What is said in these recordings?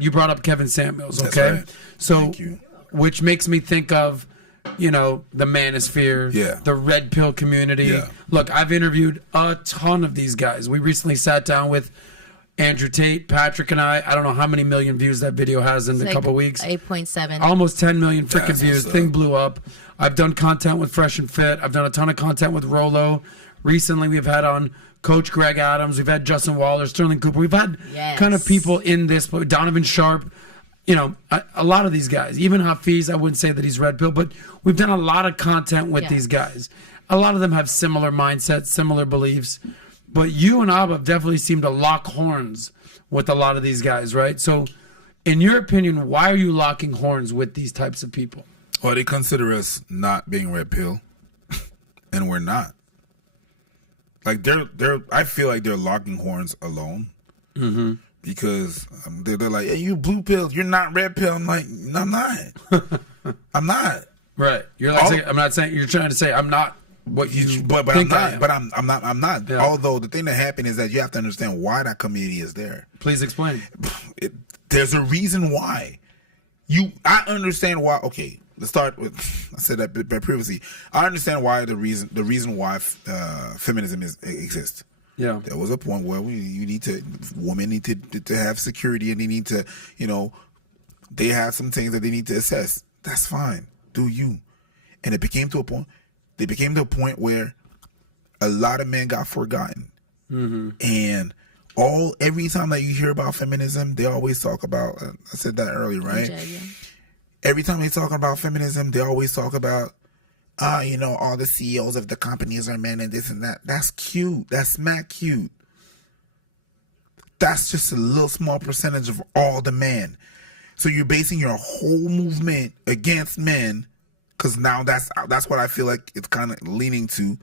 You brought up Kevin Samuels, okay? That's right. So, Thank you. which makes me think of, you know, the manosphere, the red pill community. Look, I've interviewed a ton of these guys. We recently sat down with Andrew Tate, Patrick, and I don't know how many million views that video has in a couple weeks. 8.7. Almost 10 million freaking views. Thing blew up. I've done content with Fresh and Fit. I've done a ton of content with Rolo. Recently, we've had on Coach Greg Adams. We've had Justin Waller, Sterling Cooper. We've had kind of people in this, Donovan Sharp. You know, a lot of these guys. Even Hafiz, I wouldn't say that he's red pill, but we've done a lot of content with these guys. A lot of them have similar mindsets, similar beliefs. But you and Abba definitely seem to lock horns with a lot of these guys, right? So, in your opinion, why are you locking horns with these types of people? Well, they consider us not being red pill, and we're not. Like I feel like they're locking horns alone, because they're like, "Hey, you blue pill, you're not red pill." I'm like, "No, I'm not. I'm not." Right? You're like, I'm not saying. You're trying to say I'm not. What you but think I'm I not. am. But I'm not. Yeah. Although the thing that happened is that you have to understand why that community is there. Please explain. There's a reason why. I understand why. Okay, let's start with. I said that previously. I understand why the reason why feminism exists. Yeah, there was a point where women need to have security, and they need to, they have some things that they need to assess. That's fine. Do you? And it became to a point. They became to a point where a lot of men got forgotten. And every time that you hear about feminism, they always talk about, I said that earlier, right? Every time they talk about feminism, they always talk about, all the CEOs of the companies are men and this and that. That's cute. That's mad cute. That's just a little small percentage of all the men. So you're basing your whole movement against men, because now that's what I feel like it's kind of leaning to,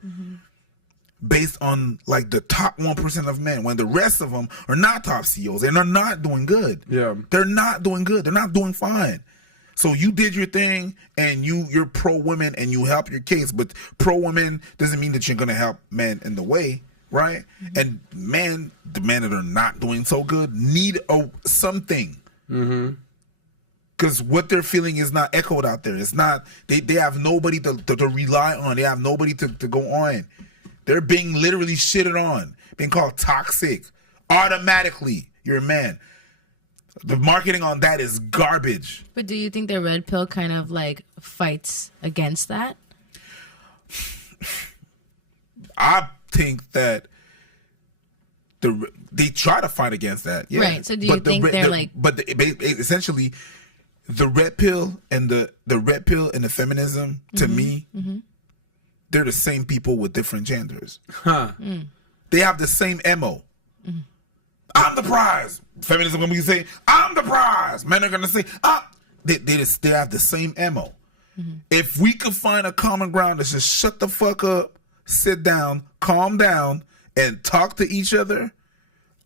based on like the top 1% of men, when the rest of them are not top CEOs and they're not doing good. Yeah, they're not doing good. They're not doing fine. So you did your thing, and you're pro women and you help your case, but pro women doesn't mean that you're gonna help men in the way, right? And the men that are not doing so good need something. Because what they're feeling is not echoed out there. It's not, they have nobody to rely on. They have nobody to go on. They're being literally shitted on, being called toxic. Automatically, you're a man. The marketing on that is garbage. But do you think the red pill kind of like fights against that? I think that they try to fight against that. Yeah. Right. So do you think they're like... But essentially... The red pill and the feminism, to me, they're the same people with different genders. They have the same MO. I'm the prize. Feminism gonna be saying, I'm the prize. Men are gonna say, they have the same MO. If we could find a common ground that just shut the fuck up, sit down, calm down, and talk to each other,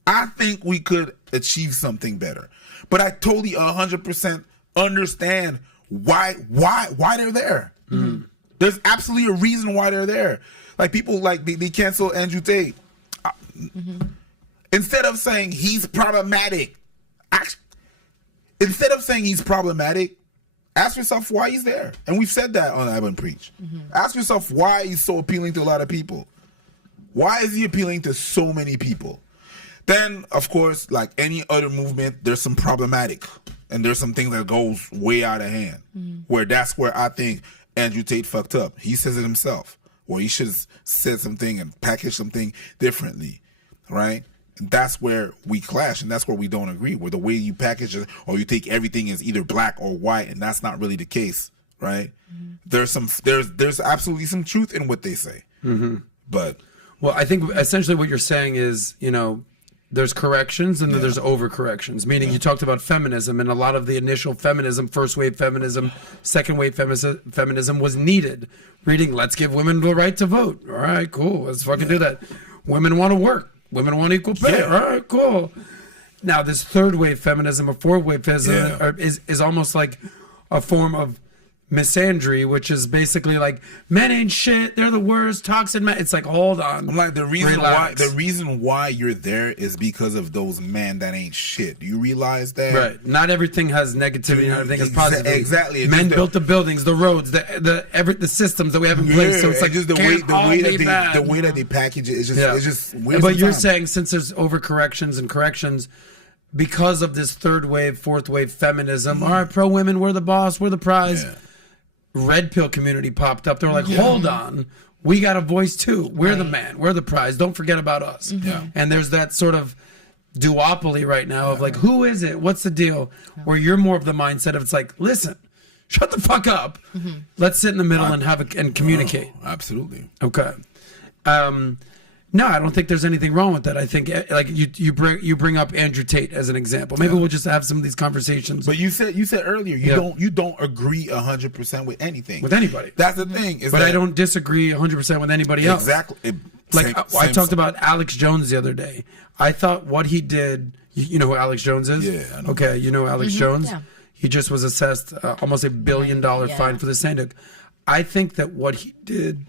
I think we could achieve something better. But I totally 100% understand why they're there. There's absolutely a reason why they're there. Like people like they cancel Andrew Tate. Instead of saying he's problematic, ask yourself why he's there. And we've said that on I've Been Preach. Ask yourself why he's so appealing to a lot of people. Why is he appealing to so many people? Then, of course, like any other movement, there's some problematic. And there's some things that goes way out of hand. Where that's where I think Andrew Tate fucked up. He says it himself. Where he should have said something and packaged something differently. Right? And that's where we clash, and that's where we don't agree. Where the way you package it, or you take everything as either black or white, and that's not really the case. Right? There's absolutely some truth in what they say. But well, I think essentially what you're saying is, there's corrections and then there's overcorrections, meaning you talked about feminism, and a lot of the initial feminism, first wave feminism, second wave feminism was needed. Reading, let's give women the right to vote. All right, cool. Let's fucking do that. Women want to work. Women want equal pay. All right, cool. Now this third wave feminism or fourth wave feminism is almost like a form of misandry, which is basically like men ain't shit, they're the worst, toxic men. It's like, hold on. I'm like, the reason why you're there is because of those men that ain't shit. Do you realize that? Right. Not everything has negativity, not everything has positivity. Exactly. Men built the buildings, the roads, the systems that we have in place. So it's like just the way that they package it. It's just weird. But you're saying, since there's overcorrections and corrections, because of this third wave, fourth wave feminism, all right, pro women, we're the boss, we're the prize. Yeah. Red pill community popped up. They're like, hold on, we got a voice too. We're the man, we're the prize. Don't forget about us. And there's that sort of duopoly right now of like, who is it? What's the deal? Where you're more of the mindset of, it's like, listen, shut the fuck up. Let's sit in the middle and communicate. Absolutely. Okay. No, I don't think there's anything wrong with that. I think, like, you bring up Andrew Tate as an example. Maybe we'll just have some of these conversations. But you said earlier you don't agree 100% with anything. With anybody. That's the thing. But I don't disagree 100% with anybody else. Exactly. I talked about Alex Jones the other day. I thought what he did. You know who Alex Jones is? Yeah. I know. Okay, you know Alex Jones. Yeah. He just was assessed almost $1 billion fine for the Sandy Hook. I think that what he did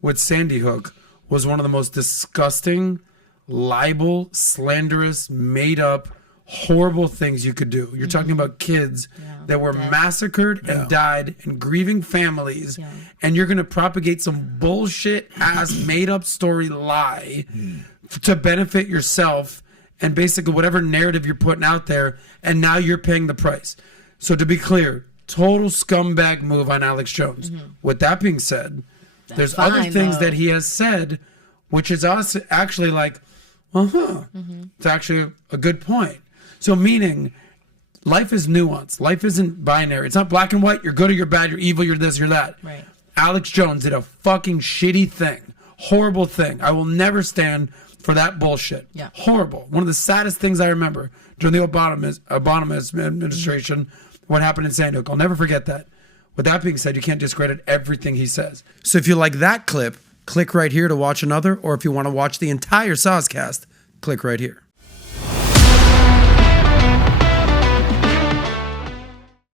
with Sandy Hook was one of the most disgusting, libel, slanderous, made up, horrible things you could do. You're talking about kids that were massacred and died, and grieving families, and you're going to propagate some bullshit ass made up story lie to benefit yourself and basically whatever narrative you're putting out there, and now you're paying the price. So to be clear, total scumbag move on Alex Jones. With that being said, there's other things that he has said, which is us actually like, it's actually a good point. So meaning, life is nuanced. Life isn't binary. It's not black and white. You're good or you're bad. You're evil. You're this. You're that. Right. Alex Jones did a fucking shitty thing. Horrible thing. I will never stand for that bullshit. Yeah. Horrible. One of the saddest things I remember during the Obama administration, what happened in Sandy Hook. I'll never forget that. With that being said, you can't discredit everything he says. So if you like that clip, click right here to watch another. Or if you want to watch the entire Soscast, click right here.